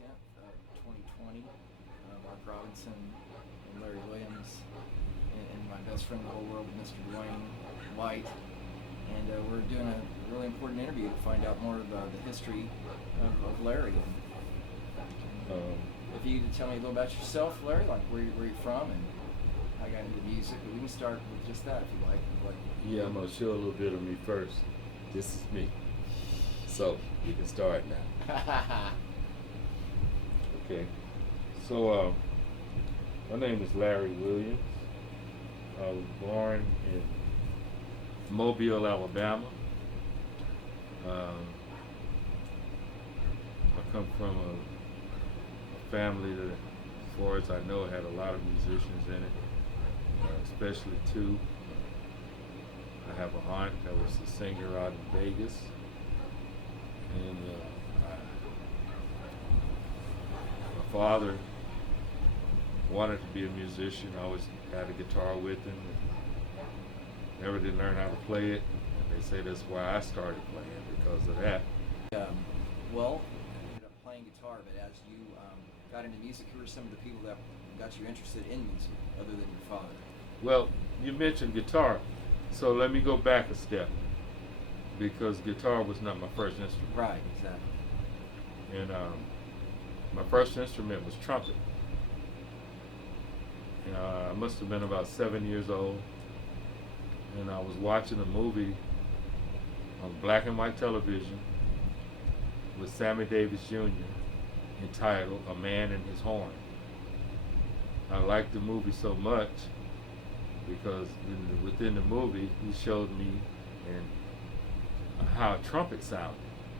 10th of 2020. Mark Robinson and Larry Williams and my best friend in the whole world, Mr. Dwayne White. And we're doing a really important interview to find out more about the history of Larry. If you could tell me a little about yourself, Larry, like where you're from and how you got into music, but we can start with just that if you like. Yeah, I'm going to show a little bit of me first. This is me. So, you can start now. Okay. So, my name is Larry Williams. I was born in Mobile, Alabama. I come from a family that, as far as I know, had a lot of musicians in it, especially two. I have an aunt that was a singer out in Vegas, and my father wanted to be a musician. I always had a guitar with him, and never did learn how to play it. And they say that's why I started playing, because of that. Well, you ended up playing guitar, but as you got into music, who were some of the people that got you interested in music, other than your father? Well, you mentioned guitar, so let me go back a step, because guitar was not my first instrument. Right, exactly. And my first instrument was trumpet. I must have been about 7 years old, and I was watching a movie on black and white television with Sammy Davis Jr. entitled A Man and His Horn. I liked the movie so much because within the movie he showed me how a trumpet sounded,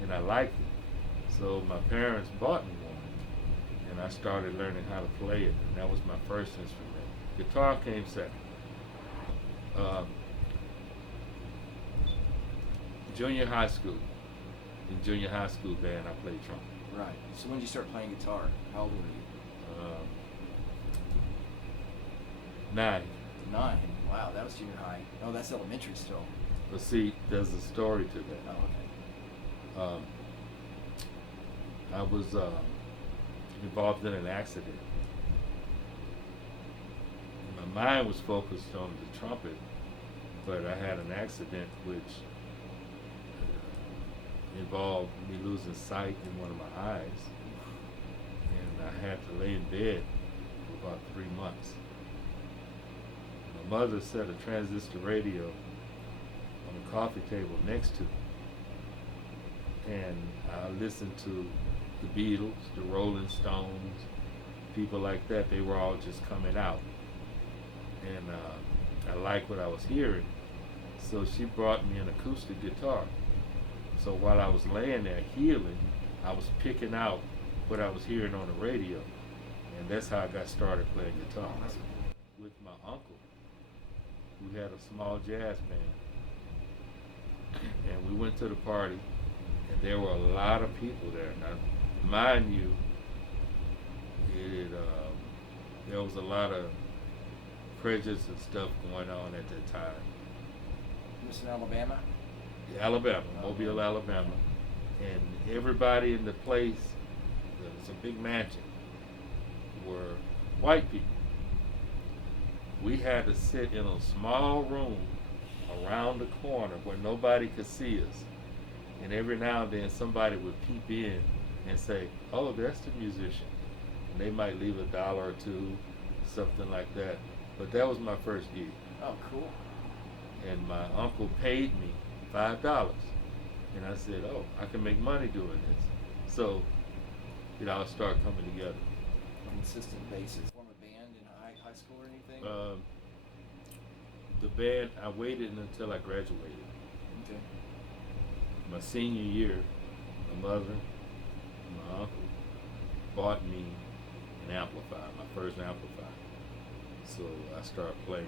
and I liked it. So my parents bought me one, and I started learning how to play it, and that was my first instrument. Guitar came second. Junior high school. In junior high school band, I played trumpet. Right. So when did you start playing guitar? How old were you? 9. 9. Wow, that was junior high. Oh, that's elementary still. But see, there's a story to that. Oh, okay. I was involved in an accident. My mind was focused on the trumpet, but I had an accident which involved me losing sight in one of my eyes, and I had to lay in bed for about 3 months. My mother set a transistor radio on the coffee table next to me, and I listened to the Beatles, the Rolling Stones, people like that. They were all just coming out, and I liked what I was hearing, so she brought me an acoustic guitar. So while I was laying there healing, I was picking out what I was hearing on the radio, and that's how I got started playing guitar. With my uncle, who had a small jazz band, and we went to the party, and there were a lot of people there. Now, mind you, there was a lot of prejudice and stuff going on at that time. You was in Alabama? Alabama, Mobile, Alabama, and everybody in the place, it was a big mansion, were white people. We had to sit in a small room around the corner where nobody could see us, and every now and then somebody would peep in and say, "Oh, that's the musician," and they might leave $1 or $2, something like that. But that was my first gig. Oh, cool. And my uncle paid me $5, and I said, "Oh, I can make money doing this." So it all started coming together. On a consistent basis. Form a band in high school or anything? The band, I waited until I graduated. Okay. My senior year, my mother and my uncle bought me an amplifier, my first amplifier. So I started playing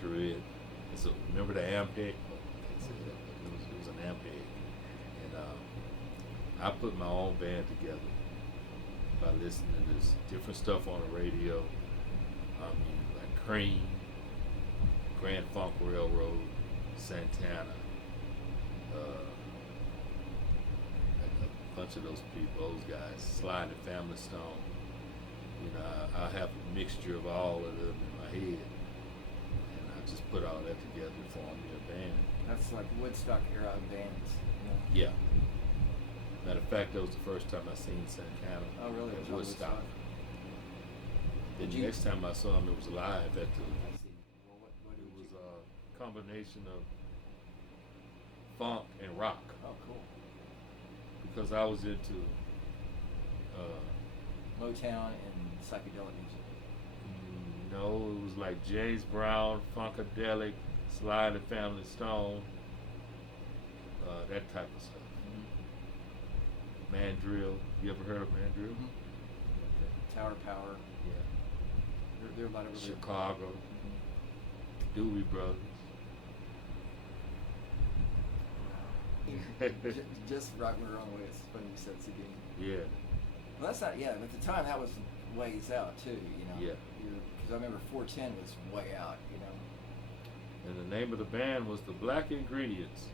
through it. And so remember the Ampeg? It was an Ampeg. And I put my own band together by listening to this different stuff on the radio. I mean, like Cream, Grand Funk Railroad, Santana, bunch of those people, those guys, Slide and Family Stone. You know, I have a mixture of all of them in my head, and I just put all that together to form me a band. That's like Woodstock era bands. Yeah. Matter of fact, that was the first time I seen Santana Oh, really? at It was on Woodstock. Then Did the you- next time I saw him, it was live at the. I see. Well, what It did was you? a combination of funk and rock Oh, cool. because I was into Motown and psychedelic music. no, it was like James Brown, Funkadelic, Sly and Family Stone, that type of stuff. Mandrill, you ever heard of Mandrill? Mm-hmm. Tower Power. Yeah. They're a lot of really. Chicago, Mhm. Doobie Brothers. Just right in the wrong way. It's funny you said Seguin. Yeah. Well, that's not. Yeah, at the time that was ways out too. You know. Yeah. Because I remember 410 was way out. You know. And the name of the band was the Black Ingredients.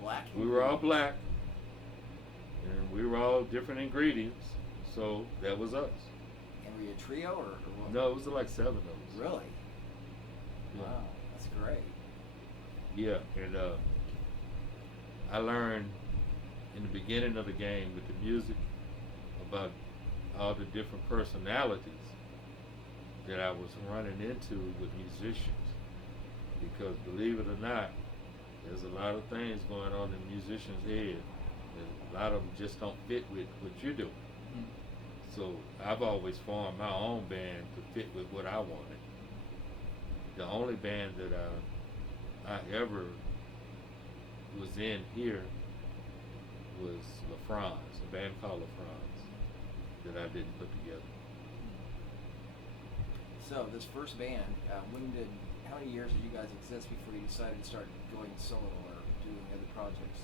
Black. We were all black, and we were all different ingredients, so that was us. And were you a trio or what? No, it was like 7 of us. Really? Yeah. Wow, that's great. Yeah, and I learned in the beginning of the game with the music about all the different personalities that I was running into with musicians. Because believe it or not, there's a lot of things going on in musicians' head, and a lot of them just don't fit with what you're doing. Mhm. So I've always formed my own band to fit with what I wanted. The only band that I ever was in here was La France, a band called La France, that I didn't put together. So this first band, how many years did you guys exist before you decided to start going solo or doing other projects?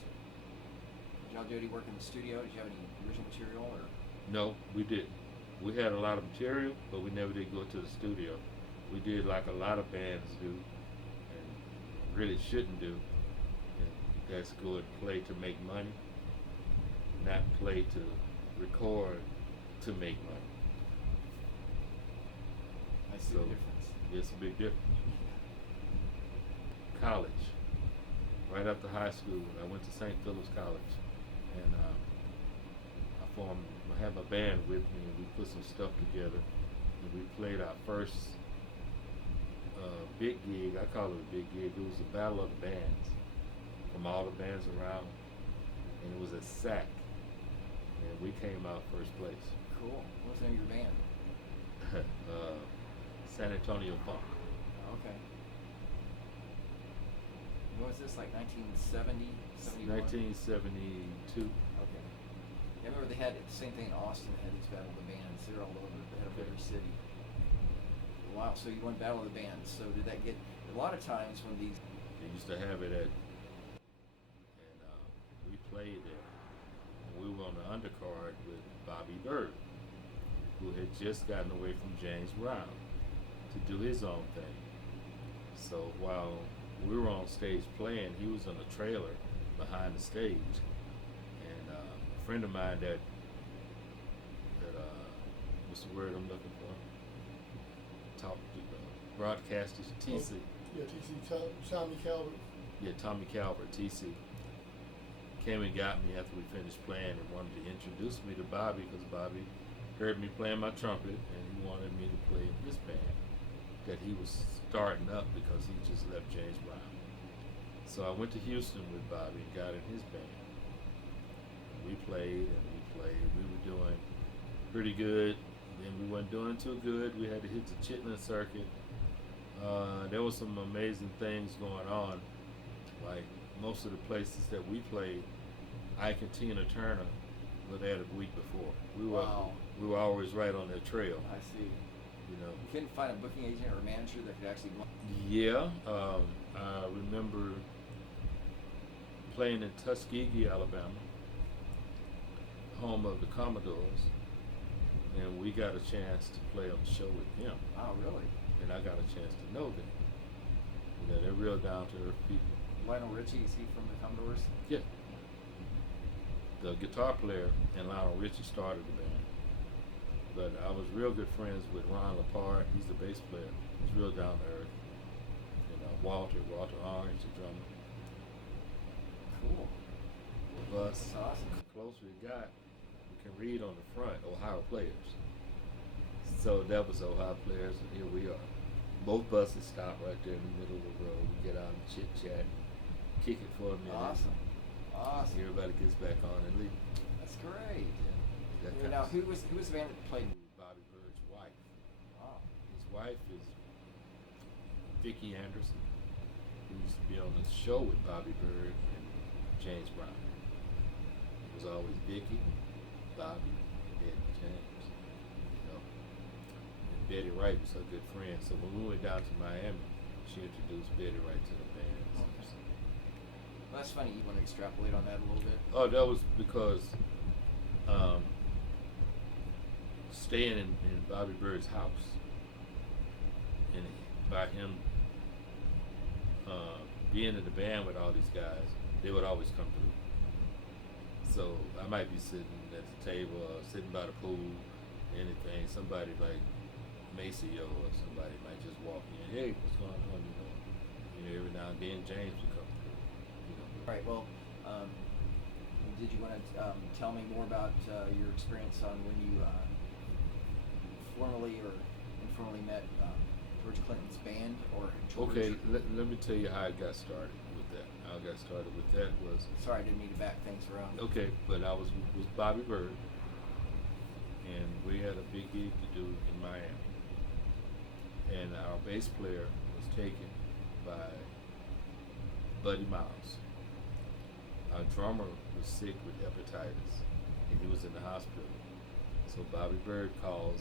Did y'all do any work in the studio? Did you have any original material or? No, we didn't. We had a lot of material, but we never did go to the studio. We did like a lot of bands do, and really shouldn't do. And that's go and play to make money, not play to record to make money. I see So, the difference. It's a big difference. College, right after high school, I went to St. Philip's College, and I had my band with me, and we put some stuff together, and we played our first big gig. I call it a big gig. It was a battle of the bands from all the bands around, and it was at SAC, and we came out first place. Cool. What was the name of your band? San Antonio Funk. Oh, okay. What was this, like 1970, 71? 1972. Okay. I remember they had the same thing in Austin. They had these Battle of the Bands. They're all over. They had them every city. Wow. So you won Battle of the Bands. So did that get a lot of times when these? They used to have it at, and we played there. And we were on the undercard with Bobby Bird, who had just gotten away from James Brown to do his own thing. So while we were on stage playing, he was in a trailer behind the stage, and a friend of mine that what's the word I'm looking for? Broadcasters, TC. Yeah, TC, Tommy Calvert. Yeah, Tommy Calvert, TC, came and got me after we finished playing and wanted to introduce me to Bobby because Bobby heard me playing my trumpet and he wanted me to play in his band that he was starting up because he just left James Brown. So I went to Houston with Bobby and got in his band. And we played and we played. We were doing pretty good. Then we weren't doing too good. We had to hit the Chitlin circuit. There was some amazing things going on. Like most of the places that we played, Ike and Tina Turner were there the week before. Wow. We were always right on their trail. I see. You know. You couldn't find a booking agent or a manager that could actually. Yeah, I remember playing in Tuskegee, Alabama, home of the Commodores, and we got a chance to play on the show with them. Wow, really? And I got a chance to know them. You know, they're real down to earth people. Lionel Richie, is he from the Commodores? Yeah. the guitar player and Lionel Richie started the band. But I was real good friends with Ron Lepard. He's the bass player. He's real down to earth. You know, Walter Orange, the drummer. Cool. But That's awesome. the closer it got, we can read on the front Ohio players. So that was Ohio players, and here we are. Both buses stop right there in the middle of the road. We get out and chit chat, kick it for a minute. Awesome. Awesome. Everybody gets back on and leave. That's great. That Yeah, kind now, of who was the band that played? Bobby Bird's wife. Wow. His wife is Vicki Anderson, who used to be on the show with Bobby Bird and James Brown. It was always Vicki, Bobby, and James. You know. And Betty Wright was her good friend. So when we went down to Miami, she introduced Betty Wright to the band. Okay. Well, that's funny. You want to extrapolate on that a little bit? Oh, that was because staying in Bobby Bird's house, and by him being in the band with all these guys, they would always come through. So I might be sitting at the table or sitting by the pool, anything. Somebody like Maceo or somebody might just walk in. Hey, what's going on? You know, every now and then James would come through. You know. Right. Well, did you want to tell me more about your experience on when you formally or informally met George Clinton's band or George? Okay, let me tell you how I got started with that. How I got started with that was, Sorry, I didn't mean to back things around. okay, but I was with Bobby Bird, and we had a big gig to do in Miami. And our bass player was taken by Buddy Miles. Our drummer was sick with hepatitis, and he was in the hospital. So Bobby Bird calls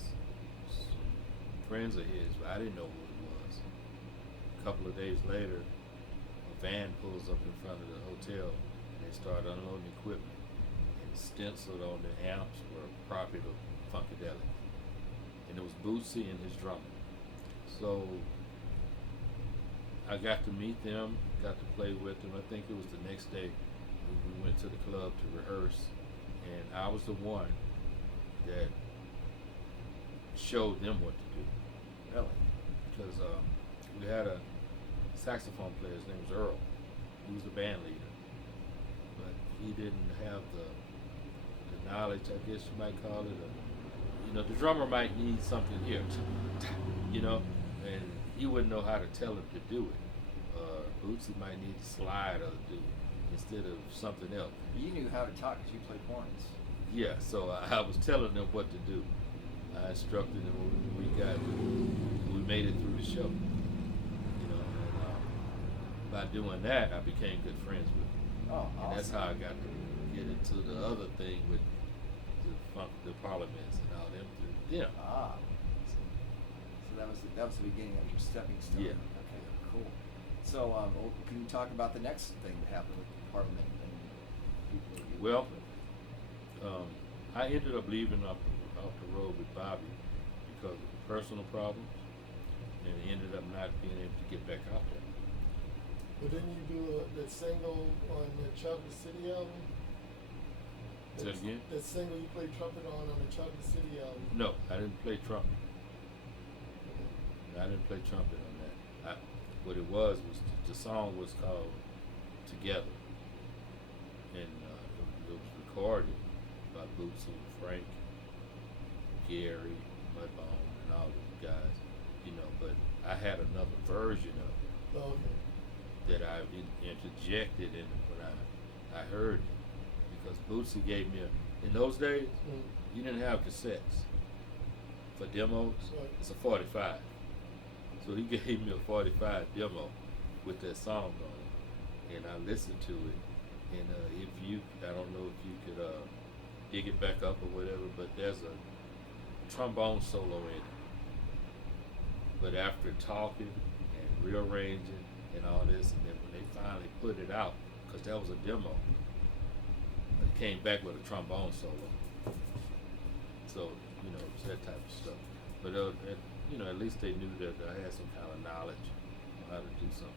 some friends of his, but I didn't know who it was. A couple of days later, a van pulls up in front of the hotel, and they start unloading equipment. And stenciled on the amps were Property of Funkadelic. And it was Bootsy and his drummer. So I got to meet them, got to play with them. I think it was the next day we went to the club to rehearse, and I was the one that showed them what to do. Really? Because we had a saxophone player, his name was Earl. He was the band leader, but he didn't have the knowledge, I guess you might call it. You know, the drummer might need something here, you know, and he wouldn't know how to tell him to do it. Bootsy might need to slide or do it instead of something else. You knew how to talk because you played horns. Yeah, so I was telling them what to do. I instructed them when we made it through the show. You know, and by doing that, I became good friends with them. Oh, awesome. And that's how I got to get into the other thing with the Parliaments and all them. Yeah. Ah. So that was the beginning of your stepping stone. Yeah. Okay. Cool. So, can you talk about the next thing that happened with Parliament and people that you Well, worked with? I ended up leaving off the road with Bobby because of personal problems, and ended up not being able to get back out there. But didn't you do that single on the Chocolate City album? Say it again? That single you played trumpet on the Chocolate City album? No, I didn't play trumpet. I didn't play trumpet on that. What it was the song was called Together, and it was recorded by Bootsy and Frank, Gary, Mudbone, and all those guys, you know. But I had another version of it Okay. that I interjected in when I heard it, because Bootsy gave me in those days you didn't have cassettes for demos. Right. It's a 45. So he gave me a 45 demo with that song on it, and I listened to it. And I don't know if you could dig it back up or whatever, but there's a trombone solo in it. But after talking and rearranging and all this, and then when they finally put it out, because that was a demo, it came back with a trombone solo. So, you know, it's that type of stuff. But you know, at least they knew that I had some kind of knowledge on how to do something.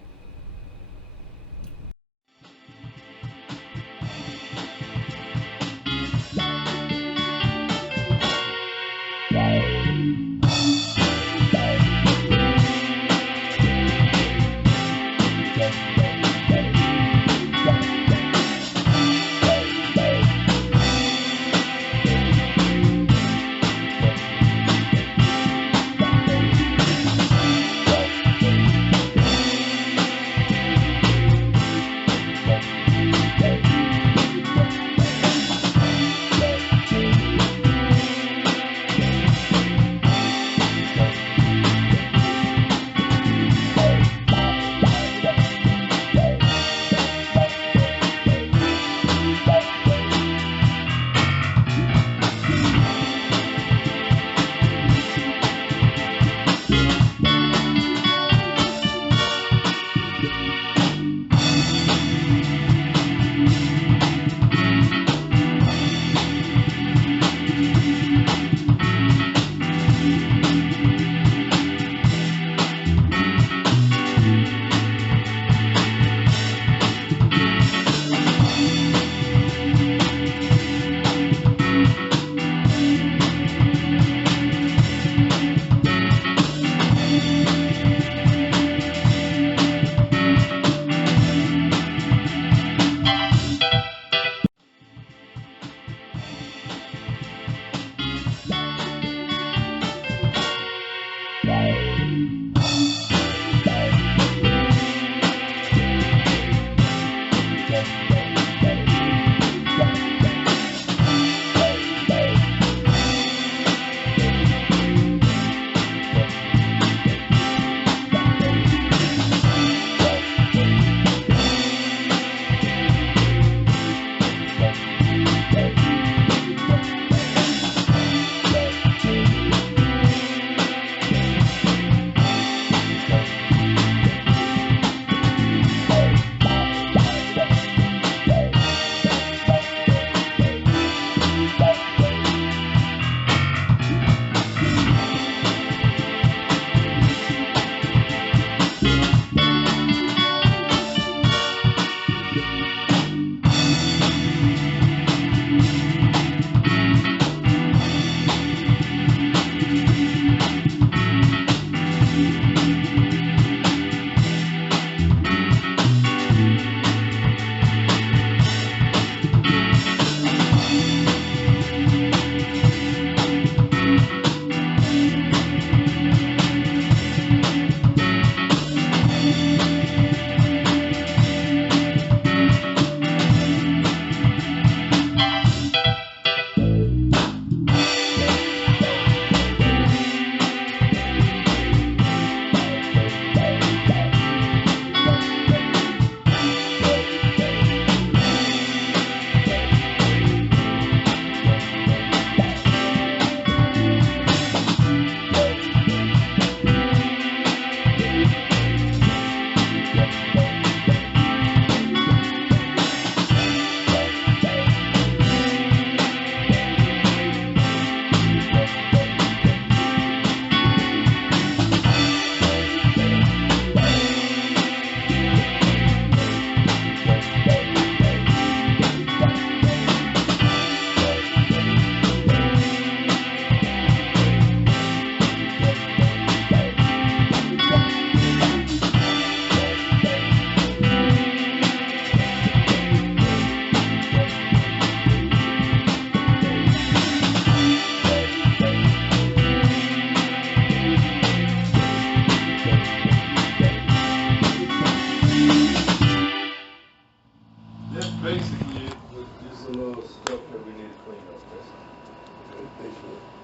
basically, it's just a little stuff that we need to clean up. That's all. They should.